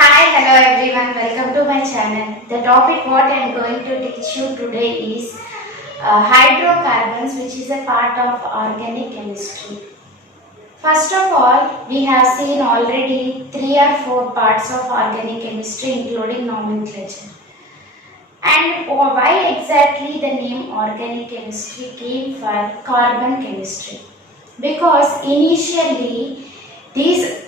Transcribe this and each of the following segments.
Hi, hello everyone. Welcome to my channel. The topic what I am going to teach you today is hydrocarbons, which is a part of organic chemistry. First of all, we have seen already 3 or 4 parts of organic chemistry, including nomenclature. And why exactly the name organic chemistry came for carbon chemistry? Because initially these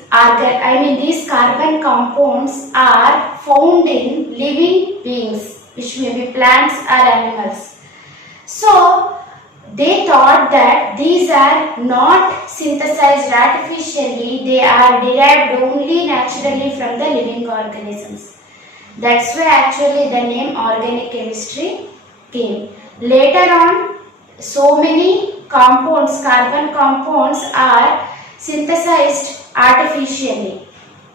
carbon compounds are found in living beings, which may be plants or animals. So they thought that these are not synthesized artificially, they are derived only naturally from the living organisms. That's why actually the name organic chemistry came. Later on, so many compounds, carbon compounds are synthesized artificially,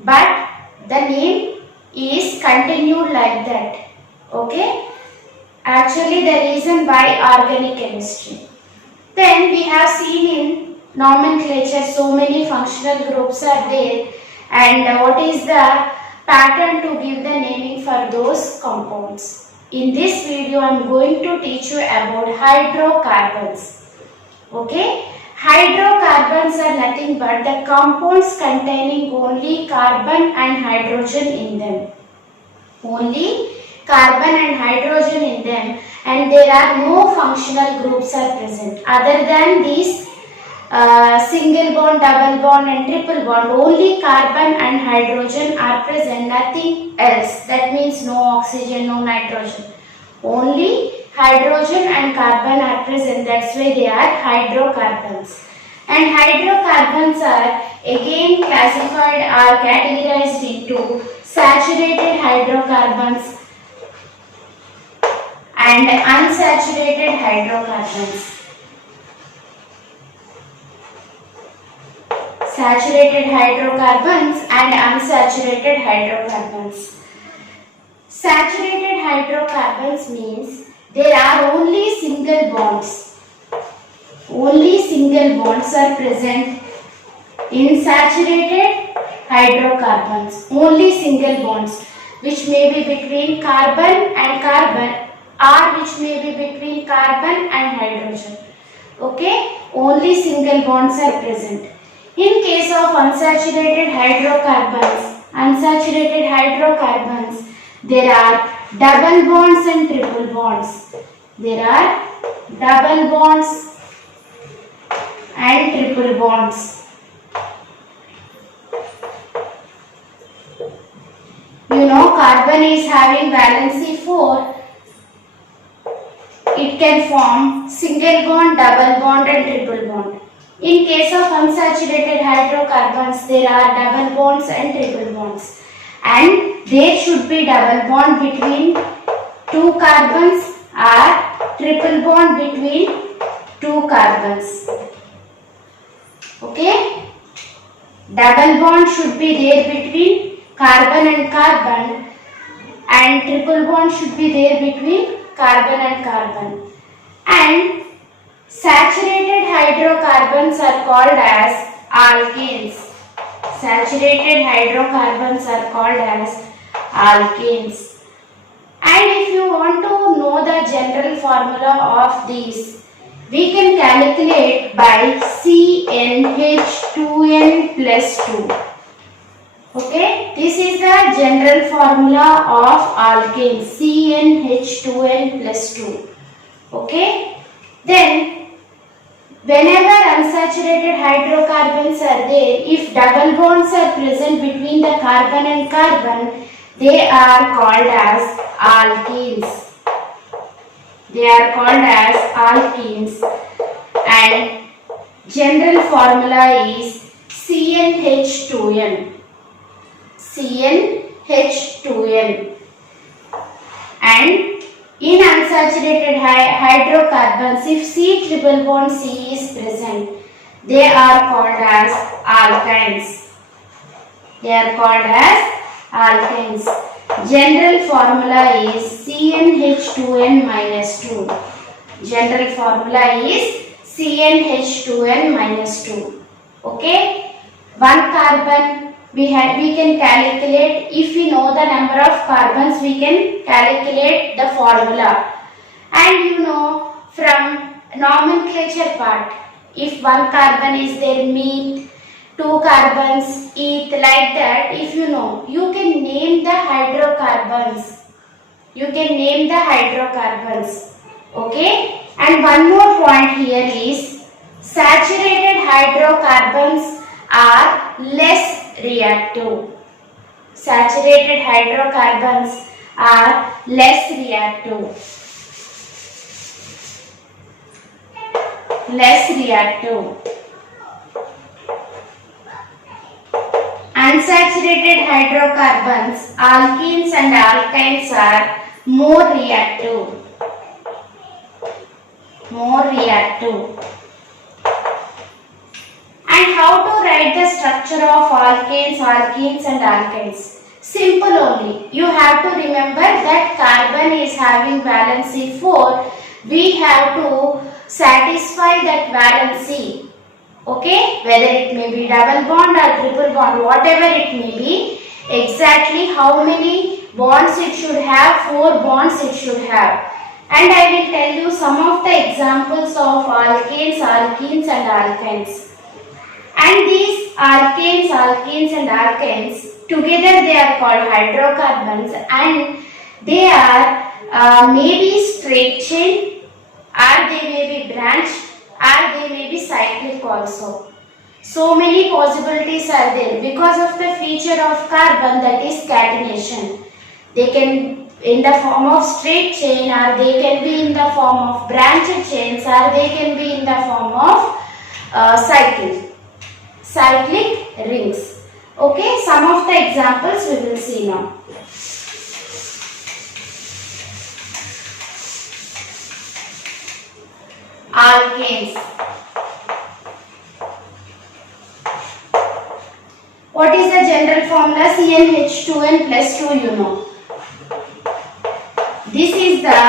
but the name is continued like that. Okay? Actually, the reason why organic chemistry. Then we have seen in nomenclature so many functional groups are there, and what is the pattern to give the naming for those compounds. In this video, I am going to teach you about hydrocarbons. Okay? Hydrocarbons are nothing but the compounds containing only carbon and hydrogen in them. Only carbon and hydrogen in them, and there are no functional groups are present other than these single bond, double bond and triple bond. Only carbon and hydrogen are present, nothing else. That means no oxygen, no nitrogen. Only hydrogen and carbon are present, that's why they are hydrocarbons. And hydrocarbons are again classified or categorized into saturated hydrocarbons and unsaturated hydrocarbons. Saturated hydrocarbons and unsaturated hydrocarbons. Saturated hydrocarbons means there are only single bonds. Only single bonds are present in saturated hydrocarbons. Only single bonds, which may be between carbon and carbon, or which may be between carbon and hydrogen. Okay? Only single bonds are present. In case of unsaturated hydrocarbons, there are double bonds and triple bonds. There are double bonds and triple bonds. You know, carbon is having valency 4. It can form single bond, double bond and triple bond. In case of unsaturated hydrocarbons, there are double bonds and triple bonds. And there should be double bond between two carbons or triple bond between two carbons. Okay? Double bond should be there between carbon and carbon, and triple bond should be there between carbon and carbon. And saturated hydrocarbons are called as alkanes. Saturated hydrocarbons are called as alkanes. And if you want to know the general formula of these, we can calculate by CnH2n plus 2. Okay, this is the general formula of alkanes, CnH2n plus 2. Okay, then whenever unsaturated hydrocarbons are there, if double bonds are present between the carbon and carbon, they are called as alkenes. They are called as alkenes, and general formula is CnH2n. CnH2n. And in unsaturated hydrocarbons, if C triple bond C is present, they are called as alkynes. They are called as alkynes. General formula is CnH2n minus 2. General formula is CnH2n minus 2. Okay? One carbon, we can calculate. If we know the number of carbons, we can calculate the formula. And you know, from nomenclature part, if one carbon is there, meet, two carbons, eth, like that. If you know, you can name the hydrocarbons. You can name the hydrocarbons. Okay? And one more point here is saturated hydrocarbons are less reactive. Saturated hydrocarbons are less reactive. Less reactive. Unsaturated hydrocarbons, alkenes and alkynes are more reactive. More reactive. And how to write the structure of alkanes, alkenes and alkynes? Simple only. You have to remember that carbon is having valency 4. We have to satisfy that valency. Okay, whether it may be double bond or triple bond, whatever it may be, exactly how many bonds it should have, 4 bonds it should have. And I will tell you some of the examples of alkanes, alkenes and alkynes. And these alkanes, alkenes and alkynes, together they are called hydrocarbons, and they are maybe straight chain, or they may be branched, or they may be cyclic also. So many possibilities are there because of the feature of carbon, that is catenation. They can in the form of straight chain, or they can be in the form of branched chains, or they can be in the form of cyclic rings. Okay, some of the examples we will see now. Alkanes. What is the general formula? CnH2n plus 2, you know. This is the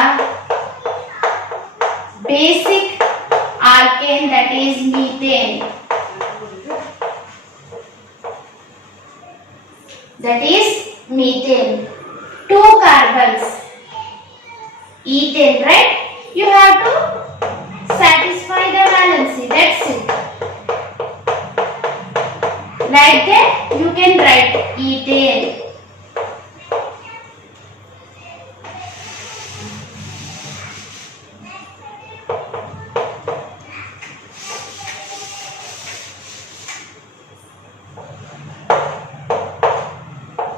basic alkane, that is methane. That is methane. 2 carbons. Ethane, right? You have to satisfy the valency. That's it. Like that, you can write ethane.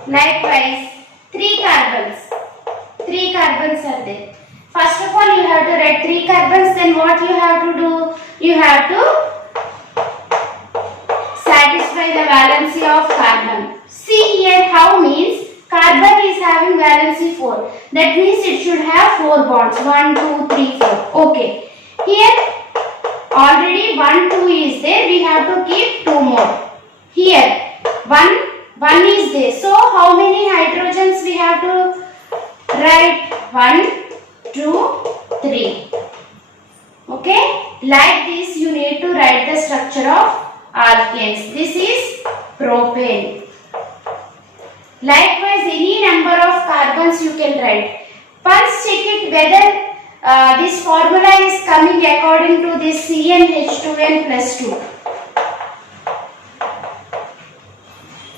Likewise, 3 carbons. 3 carbons are there. First of all, you have to write 3 carbons. Then what you have to do? You have to satisfy the valency of carbon. See here how means carbon is having valency 4. That means it should have 4 bonds. 1, 2, 3, 4. Okay. Here already 1, 2 is there. We have to keep 2 more. Here 1 is there. So how many hydrogens we have to write? 1, 2, 3. Okay. Like this you need to write the structure of alkanes. This is propane. Likewise, any number of carbons you can write. Once check it whether this formula is coming according to this CnH2n plus 2.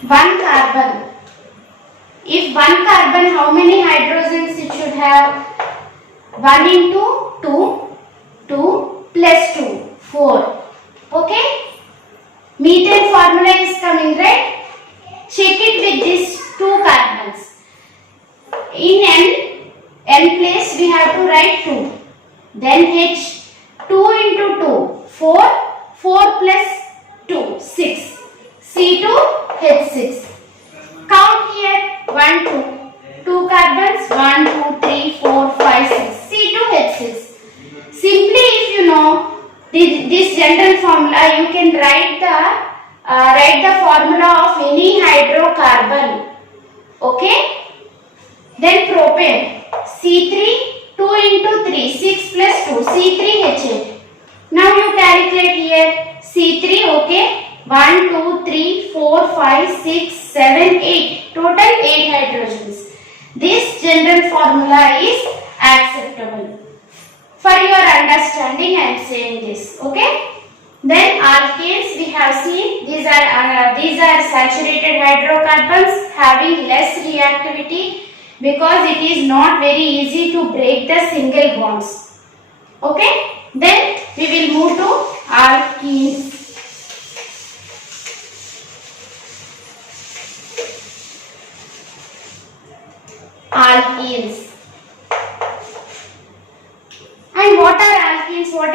1 carbon. If 1 carbon, how many hydrogens it should have? 1 into 2, 2 plus 2, 4. Okay? Methane formula is coming, right? Check it with these 2 carbons. In n place we have to write 2. Then H, 2 into 2, 4, 4 plus 2, 6. C2H6. Count here 1, 2. 2 carbons, 1, 2, 3, 4, 5, 6. C2H6. Simply if you know this general formula, you can write the formula of any hydrocarbon. Okay? Then propane. C3, 2 into 3, 6 plus 2, C3H8. Now you calculate here C3, okay? 1, 2, 3, 4, 5, 6, 7, 8. Total 8 hydrogens. This general formula is acceptable. For your understanding, I am saying this. Okay. Then alkanes we have seen. These are saturated hydrocarbons having less reactivity because it is not very easy to break the single bonds. Okay. Then we will move to alkenes. Alkenes. And what are alkenes? What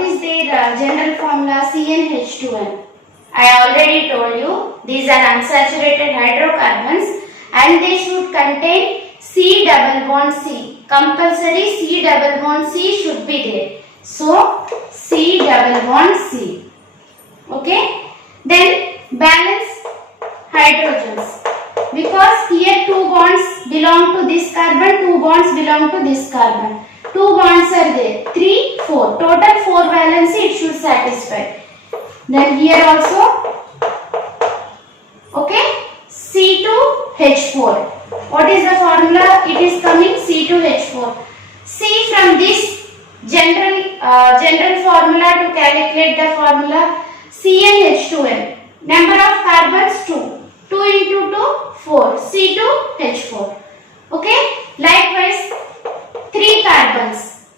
is their general formula? CnH2n. I already told you these are unsaturated hydrocarbons and they should contain C double bond C. Compulsory C double bond C should be there. So C double bond C. Okay. Then balance hydrogens. Because here 2 bonds belong to this carbon, 2 bonds belong to this carbon. 2 bonds are there. 3, 4. Total 4 valency it should satisfy. Then here also. Okay. C2H4. What is the formula? It is coming C2H4. See from this general formula to calculate the formula CnH2n. Number of carbons 2. 2 into 2, 4. C2H4. Okay. Likewise, 3 carbons.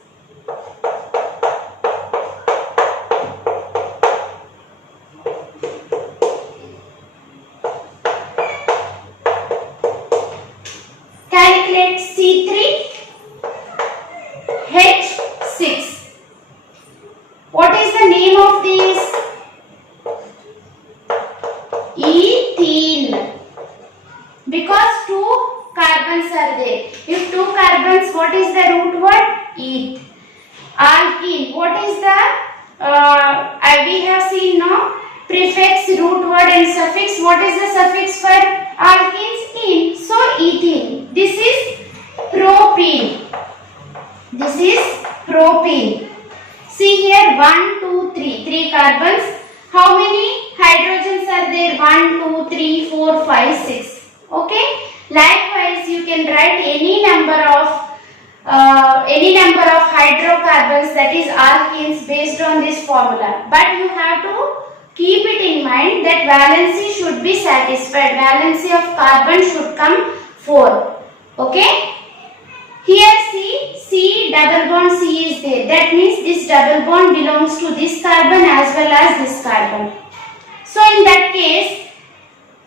Calculate C3H6. What is the name of this? Ethene. Because 2 carbons are there. If 2 carbons, what is the root word? Eth. Alkene. What is the, we have seen now, prefix, root word and suffix. What is the suffix for alkenes? Ene. So, ethene. This is propene. This is propene. See here 1, 2, 3. 3 carbons. How many hydrogens are there? 1, 2, 3, 4, 5, 6. Okay. Likewise, you can write any number of hydrocarbons, that is alkenes, based on this formula. But you have to keep it in mind that valency should be satisfied. Valency of carbon should come 4. Okay. Here C double bond C is there. That means this double bond belongs to this carbon as well as this carbon. So in that case,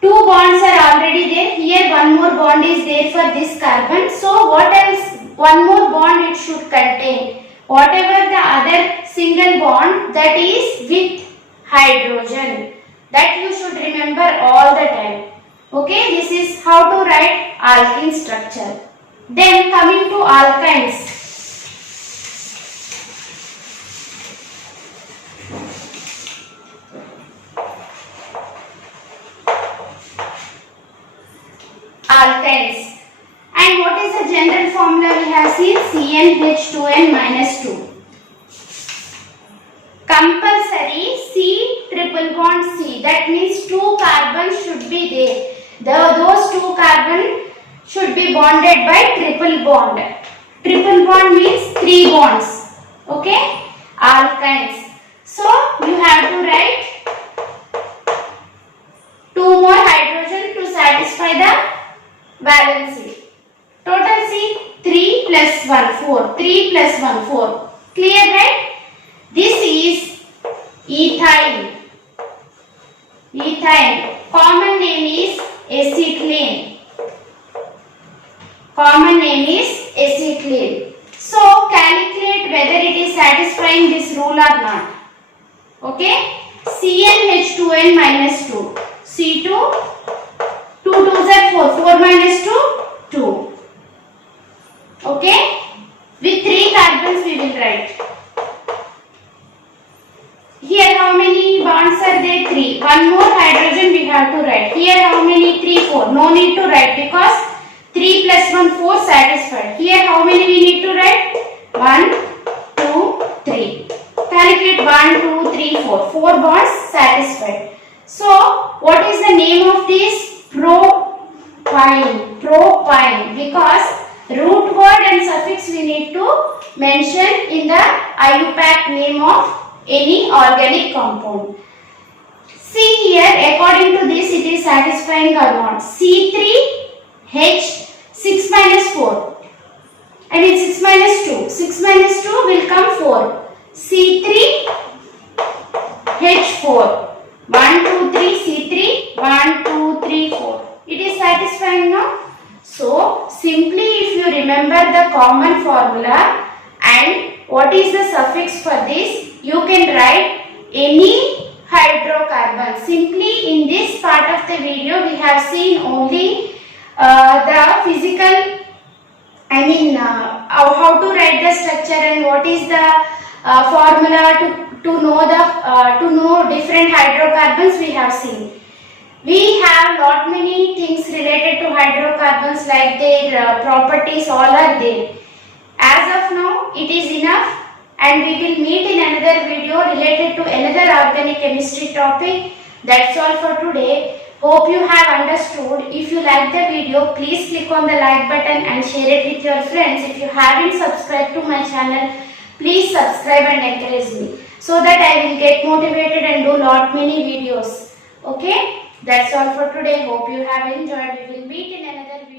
2 bonds are already there. Here one more bond is there for this carbon. So what else? One more bond it should contain. Whatever the other single bond, that is with hydrogen. That you should remember all the time. Okay, this is how to write alkene structure. Then coming to alkynes. Alkynes. And what is the general formula we have seen? CnH2n minus 2. Compulsory C triple bond C. That means 2 carbons should be there. Those 2 carbons should be bonded by triple bond. Triple bond means 3 bonds. Okay? Alkynes. So, you have to write 2 more hydrogen to satisfy the valency. Total C 3 plus 1 4. 3 plus 1 4. Clear, right? This is ethyl. Ethyl. Common name is acetylene. Common name is acetylene. So calculate whether it is satisfying this rule or not. Okay? CnH2n minus 2. C2. 2 2s are 4. 4 minus 2. 2. Okay? With 3 carbons we will write. Here how many bonds are there? 3. One more hydrogen we have to write. Here how many? 3, 4. No need to write because 3 plus 1, 4 satisfied. Here how many we need to write? 1, 2, 3. Calculate 1, 2, 3, 4. 4 bonds satisfied. So what is the name of this? Propine. Propine, because root word and suffix we need to mention in the IUPAC name of any organic compound. See here, according to this it is satisfying or not. C3H 6 minus 4. I mean 6 minus 2. 6 minus 2 will come 4. C3H4. 1, 2, 3, C3, 1, 2, 3, 4. It is satisfying now. So, simply if you remember the common formula and what is the suffix for this, you can write any hydrocarbon. Simply in this part of the video, we have seen only the physical, how to write the structure and what is the formula to know different hydrocarbons we have seen. We have lot many things related to hydrocarbons, like their properties, all are there. As of now, it is enough, and we will meet in another video related to another organic chemistry topic. That's all for today. Hope you have understood. If you like the video, please click on the like button and share it with your friends. If you haven't subscribed to my channel, please subscribe and encourage me, so that I will get motivated and do lot many videos. Okay, that's all for today. Hope you have enjoyed. We will meet in another video.